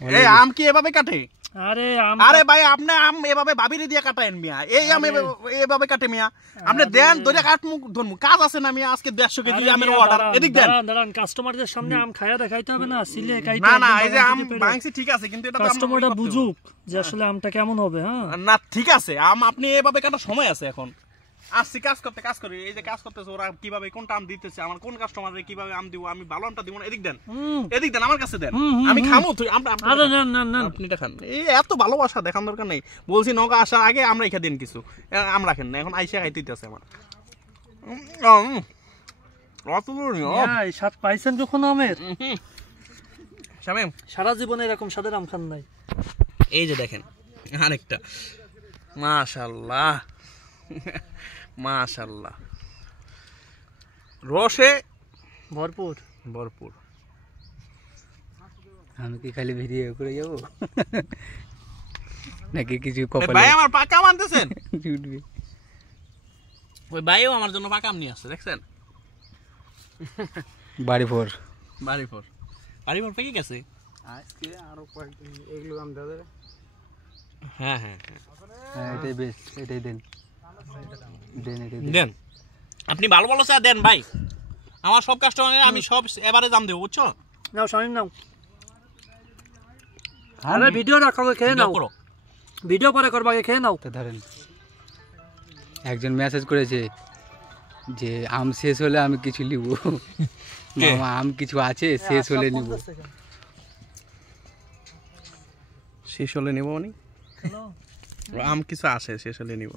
এই আম কি এভাবে কাটে? আরে ভাই আপনি আম এভাবে ভাবিরে দিয়ে কাটায়েন মিয়া, এই আম এভাবে কাটে মিয়া? আপনি দেন ধরে কাট মুখ ধরমু, কাজ আছে না মিয়া? আজকে 150 কেজি আমের অর্ডার, এদিক দেন। দাঁড়ান কাস্টমারদের সামনে আম খায়া দেখাইতে হবে না, সিলে কাইতে। না না, এই যে আম ভাঙছি ঠিক আছে, কিন্তু এটা তো কাস্টমারটা বুঝুক যে আসলে আমটা কেমন হবে। হ্যাঁ না ঠিক আছে, আম আপনি এভাবে কাটার সময় আছে এখন। আসছি কাজ করি, এই যে কাজ করতেছে ওরা কিভাবে কোনটা আম দিতেছে, আমার কোন কাস্টমারে কিভাবে আম দিব, আমি ভালো আমটা দিব না। এদিক দেন, আমার কাছে দেন, আমি খামু। তুই আপনি দেখান, এই এত ভালোবাসা দেখান দরকার নেই। বলছি নৌকা আসার আগে আমরা রেখে দিন কিছু, আম রাখেন না, এখন আইসা খাইতেছে আমার। স্বাদ পাইছেন যখন আমের, শামিম সারা জীবনে এরকম স্বাদের আম খান নাই। এই যে দেখেন আরেকটা, মাশাআল্লাহ মাশাআল্লাহ, রসে ভরপুর। আমি কি খালি ভিডিও করে যাবো নাকি কিছু কপালে? ভাই আমার পাকা মানতেছেন? ওই ভাইও আমার জন্য পাকা আম নিয়ে আসছে, দেখছেন? বাড়ি ফোর পেকে গেছে আজকে, আরো কয়েকদিন এগুলো আম দাদা। হ্যাঁ, এটাই বেস্ট, এটাই দেন। আপনি ভালো চা দেন ভাই, আমার সব কাস্টমার আমি সব এবারে দাম দেবো, বুঝছো? নাও শামিম নাও। আরে ভিডিও রাখো, খেয়ে নাও। ভিডিও পরে করবা, খেয়ে নাও। ধরেন একজন মেসেজ করেছে যে আম শেষ হলে আমি কিছু নিব। মামা আম কিছু আছে, শেষ হলে নিব। শেষ হলে নিব মানে আম কিছু আসে, শেষ হলে নিব।